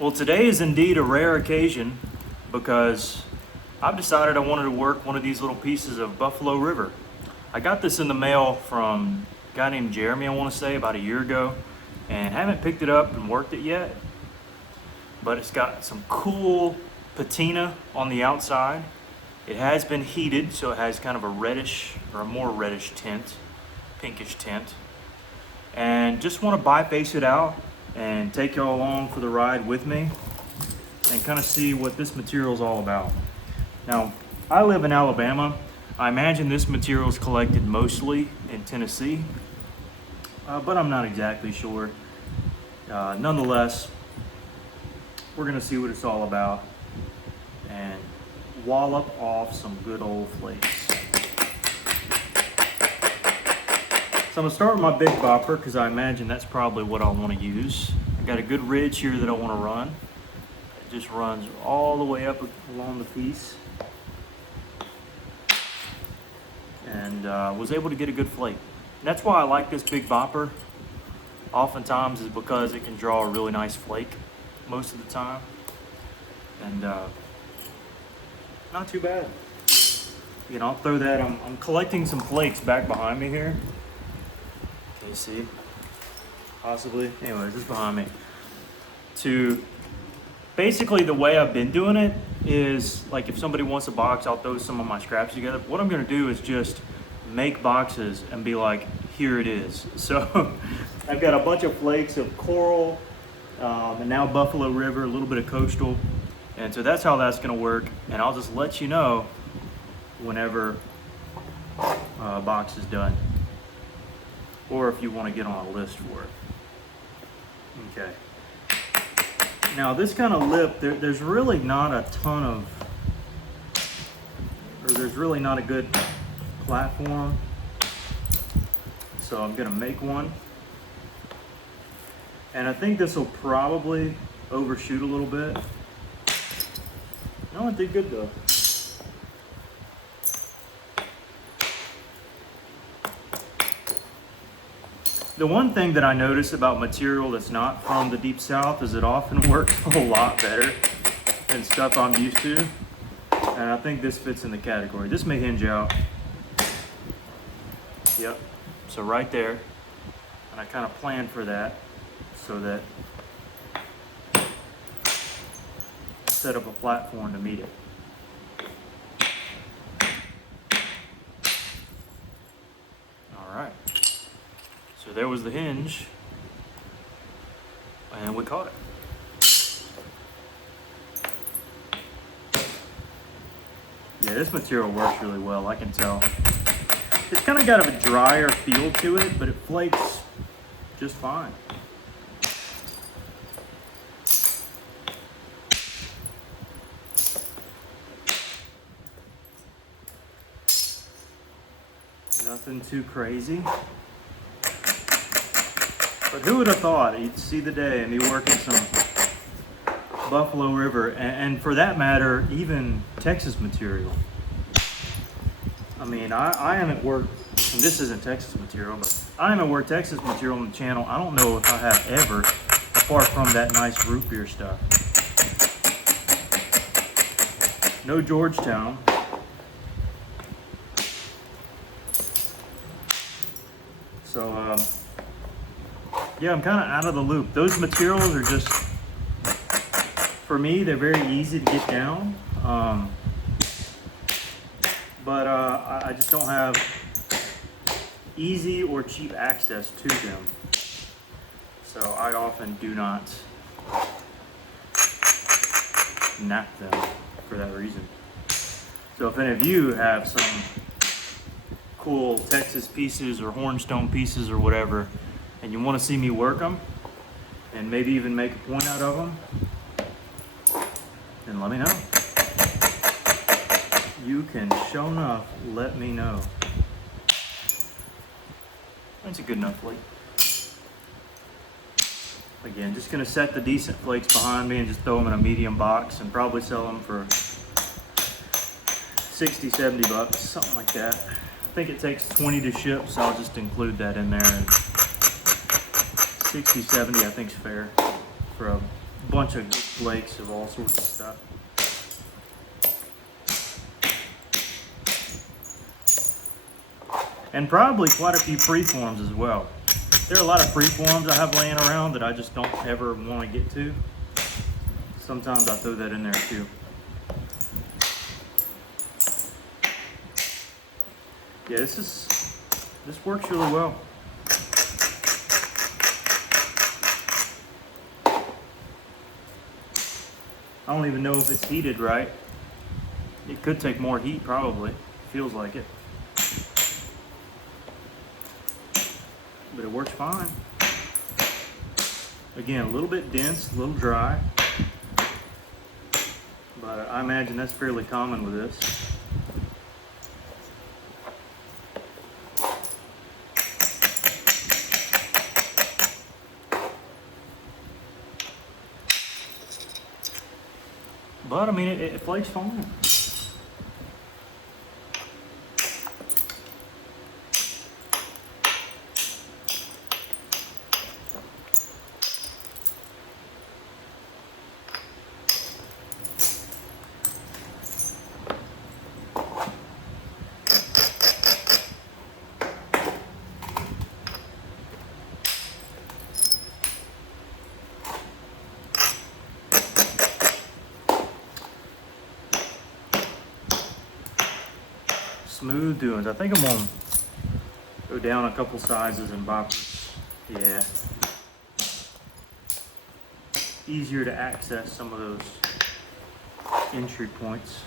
Well, today is indeed a rare occasion because I've decided I wanted to work one of these little pieces of Buffalo River. I got this in the mail from a guy named Jeremy, I want to say, about a year ago, and haven't picked it up and worked it yet. But it's got some cool patina on the outside. It has been heated, so it has kind of a reddish or a more reddish tint, pinkish tint. And just want to biface it out and take y'all along for the ride with me and kind of see what this material is all about. Now, I live in Alabama. I imagine this material is collected mostly in Tennessee, but I'm not exactly sure. Nonetheless, we're gonna see what it's all about and wallop off some good old flakes. So I'm gonna start with my big bopper because I imagine that's probably what I want to use. I got a good ridge here that I want to run. It just runs all the way up along the piece. And was able to get a good flake. And that's why I like this big bopper. Oftentimes is because it can draw a really nice flake most of the time. And not too bad. You know, I'll throw that. I'm collecting some flakes back behind me here. Can you see? Possibly. Anyways, it's behind me. To basically the way I've been doing it is like if somebody wants a box, I'll throw some of my scraps together. What I'm gonna do is just make boxes and be like, here it is. So I've got a bunch of flakes of coral and now Buffalo River, a little bit of coastal. And so that's how that's gonna work. And I'll just let you know whenever a box is done. Or if you want to get on a list for it. Okay. Now this kind of lip, there's really not a ton of, or there's really not a good platform. So I'm gonna make one. And I think this will probably overshoot a little bit. No, it did good though. The one thing that I notice about material that's not from the Deep South is it often works a lot better than stuff I'm used to. And I think this fits in the category. This may hinge out. Yep, so right there. And I kind of planned for that so that I set up a platform to meet it. All right. So there was the hinge, and we caught it. Yeah, this material works really well, I can tell. It's kind of got a drier feel to it, but it flakes just fine. Nothing too crazy. But who would have thought you'd see the day and be working some Buffalo River, and for that matter, even Texas material. I mean, I haven't worked, and this isn't Texas material, but I haven't worked Texas material on the channel. I don't know if I have ever, apart from that nice root beer stuff. No Georgetown. So, yeah, I'm kind of out of the loop. Those materials are just, for me, they're very easy to get down. But I just don't have easy or cheap access to them. So I often do not knack them for that reason. So if any of you have some cool Texas pieces or hornstone pieces or whatever, and you want to see me work them, and maybe even make a point out of them, then let me know. You can, sure enough, let me know. That's a good enough flake. Again, just gonna set the decent flakes behind me and just throw them in a medium box and probably sell them for 60, 70 bucks, something like that. I think it takes 20 to ship, so I'll just include that in there. And 60, 70 I think is fair for a bunch of good flakes of all sorts of stuff. And probably quite a few preforms as well. There are a lot of preforms I have laying around that I just don't ever want to get to. Sometimes I throw that in there too. Yeah, this works really well. I don't even know if it's heated right. It could take more heat probably. Feels like it. But it works fine. Again, a little bit dense, a little dry. But I imagine that's fairly common with this. But I mean, it flakes fine. Smooth doings. I think I'm gonna go down a couple sizes in boppers. Yeah. Easier to access some of those entry points.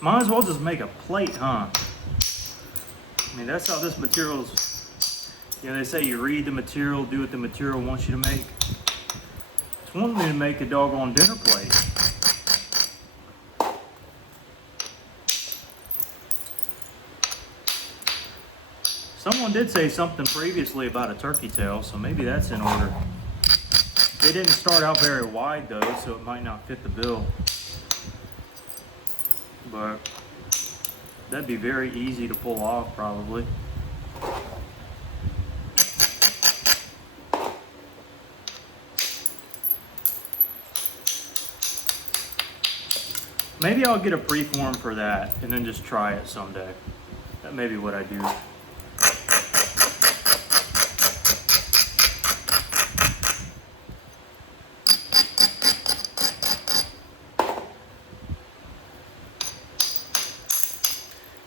Might as well just make a plate, huh? I mean, that's how this material's, you know, they say you read the material, do what the material wants you to make. It's wanting me to make a doggone dinner plate. Someone did say something previously about a turkey tail, so maybe that's in order. They didn't start out very wide though, so it might not fit the bill. But that'd be very easy to pull off probably. Maybe I'll get a preform for that and then just try it someday. That may be what I do.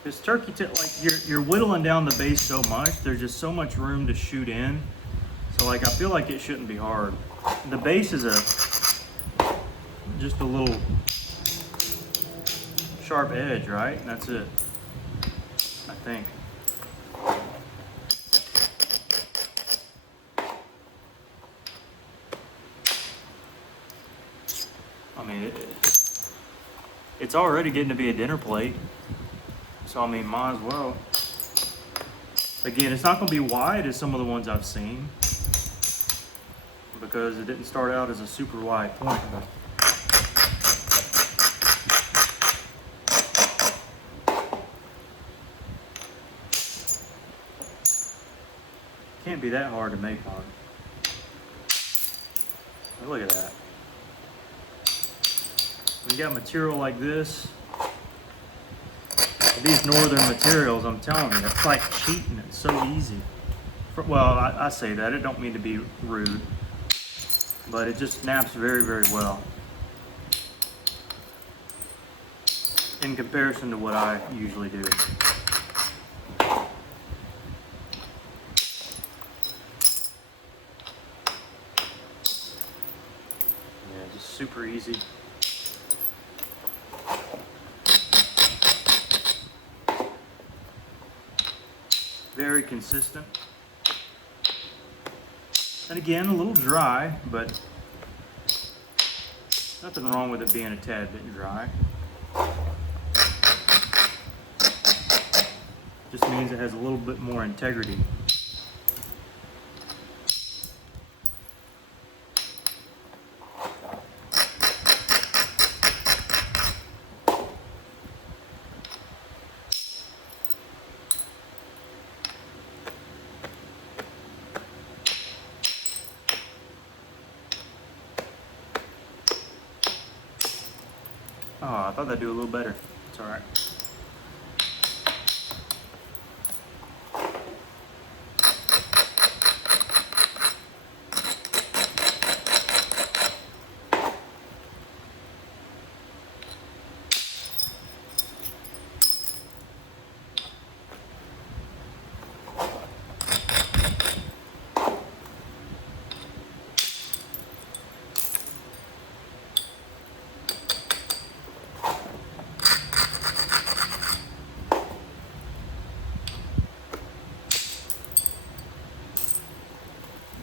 This turkey tail, like you're whittling down the base so much, there's just so much room to shoot in. So like I feel like it shouldn't be hard. The base is just a little sharp edge, right? And that's it, I think. I mean, it's already getting to be a dinner plate. So I mean, might as well. Again, it's not going to be wide as some of the ones I've seen because it didn't start out as a super wide point. Can't be that hard to make one. Look at that. When you got material like this, these northern materials, I'm telling you, it's like cheating. It's so easy. Well, I say that. I don't mean to be rude, but it just snaps very, very well in comparison to what I usually do. Yeah, just super easy. Very consistent. And again, a little dry, but nothing wrong with it being a tad bit dry. Just means it has a little bit more integrity. Oh, I thought that'd do a little better. It's all right.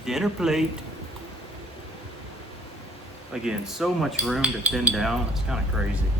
Dinner plate. Again, so much room to thin down. It's kind of crazy.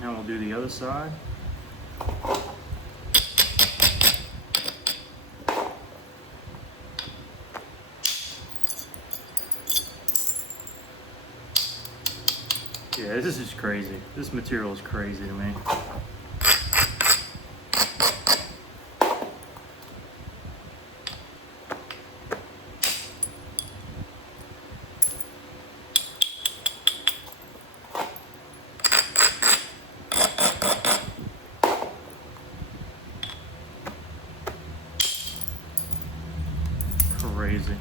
Now we'll do the other side. Yeah, this is just crazy. This material is crazy to me. Crazy.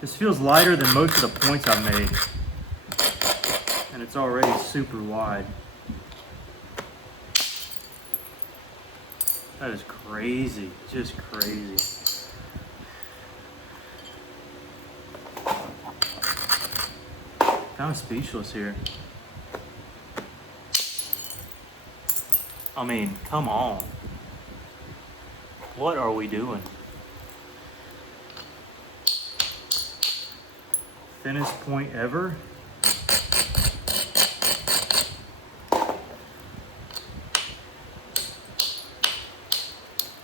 This feels lighter than most of the points I've made, and it's already super wide. That is crazy, just crazy. Kind of speechless here. I mean, come on. What are we doing? Thinnest point ever.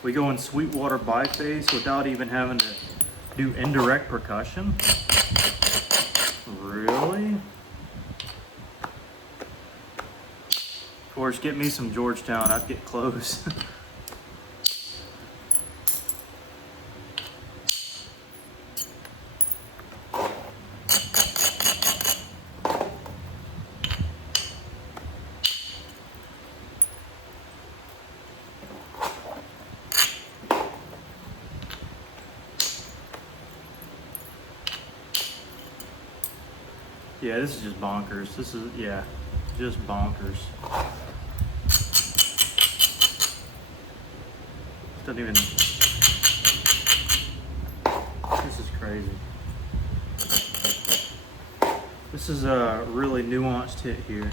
We go in Sweetwater biface without even having to do indirect percussion. Really? Of course, get me some Georgetown, I'd get close. Yeah, this is just bonkers. This is, yeah, just bonkers. Doesn't even, this is crazy. This is a really nuanced hit here.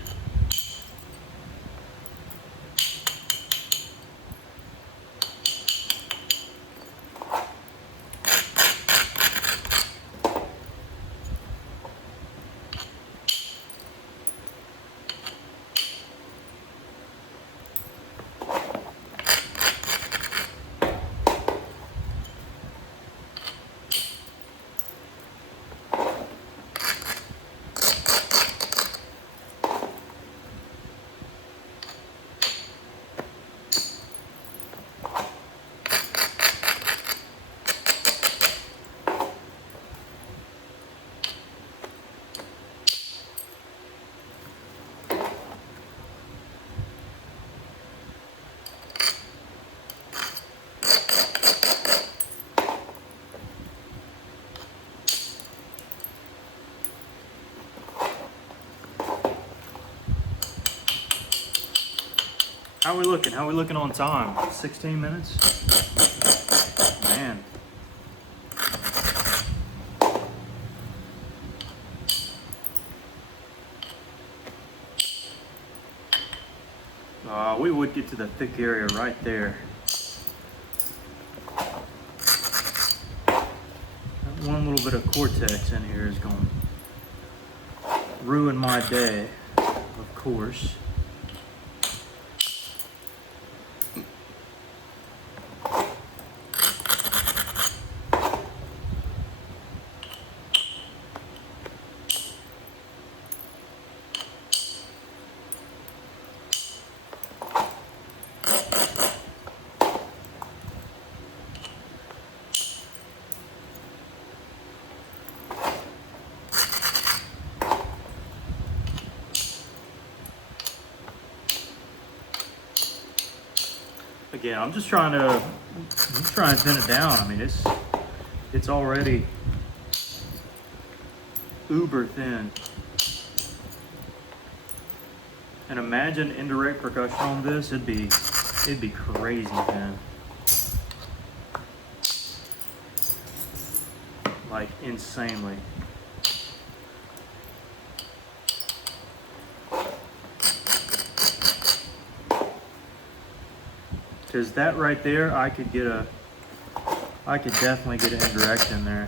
How are we looking? How are we looking on time? 16 minutes? Man. We would get to the thick area right there. That one little bit of cortex in here is going to ruin my day, of course. Again, I'm just trying to thin it down. I mean, it's already uber thin. And imagine indirect percussion on this, it'd be crazy thin. Like insanely. Because that right there, I could definitely get an indirect in there.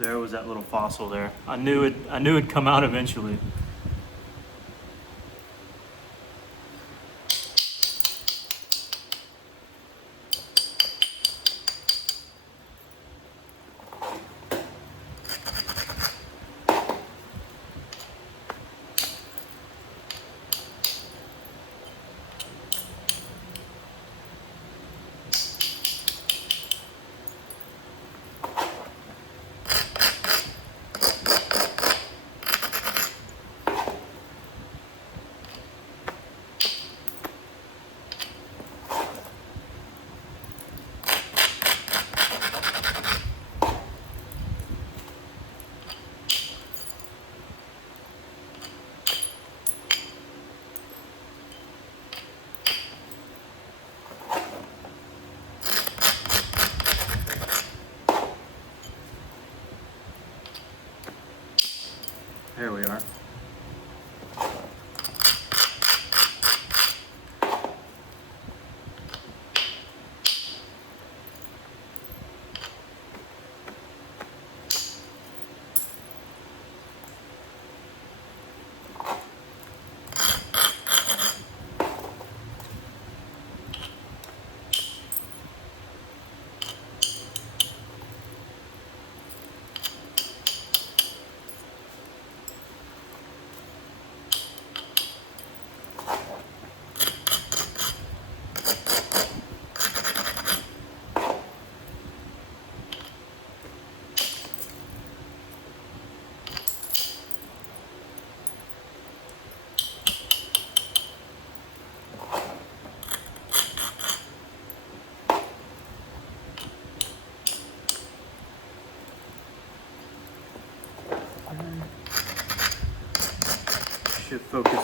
There was that little fossil there. I knew it'd come out eventually.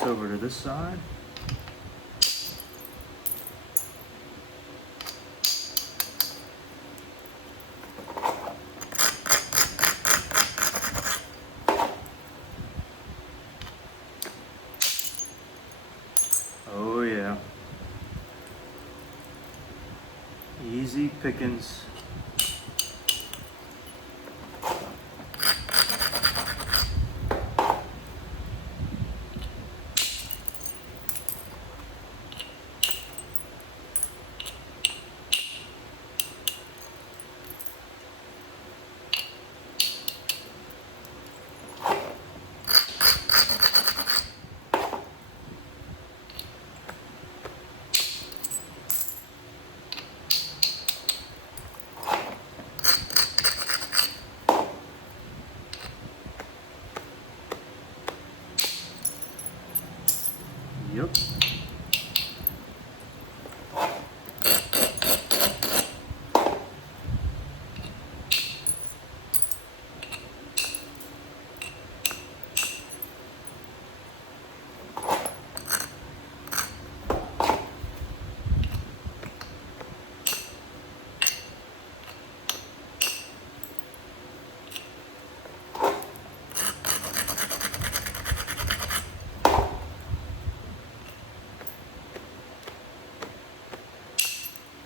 over to this side. Oh yeah. Easy pickings. Yep.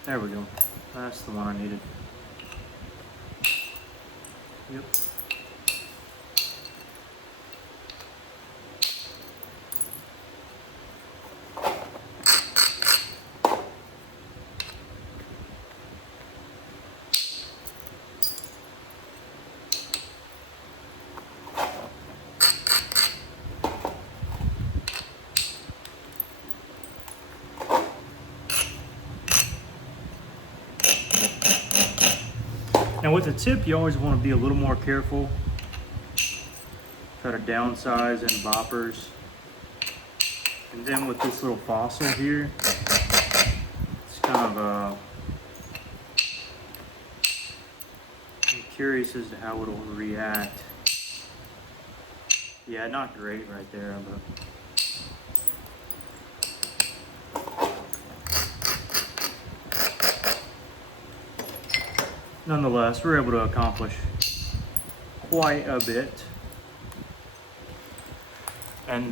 There we go. That's the one I needed. Yep. Now with the tip, you always want to be a little more careful. Try to downsize in boppers. And then with this little fossil here, it's kind of I'm curious as to how it'll react. Yeah, not great right there, but nonetheless, we're able to accomplish quite a bit. And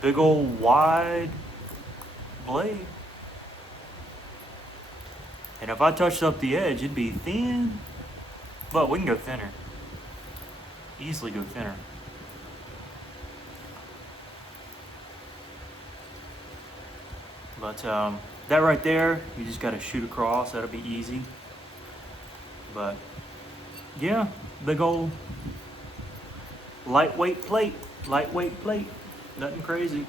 big old wide blade. And if I touched up the edge, it'd be thin, but we can go thinner. Easily go thinner. But that right there, you just gotta shoot across, that'll be easy. But yeah, big old lightweight plate, nothing crazy.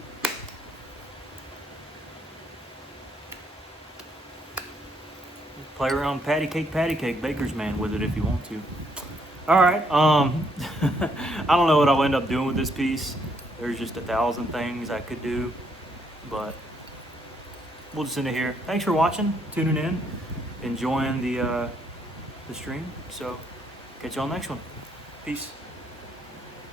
Play around patty cake, baker's man with it if you want to. All right, I don't know what I'll end up doing with this piece. There's just 1,000 things I could do, but we'll just end it here. Thanks for watching, tuning in, enjoying the stream. So catch you on the next one. Peace.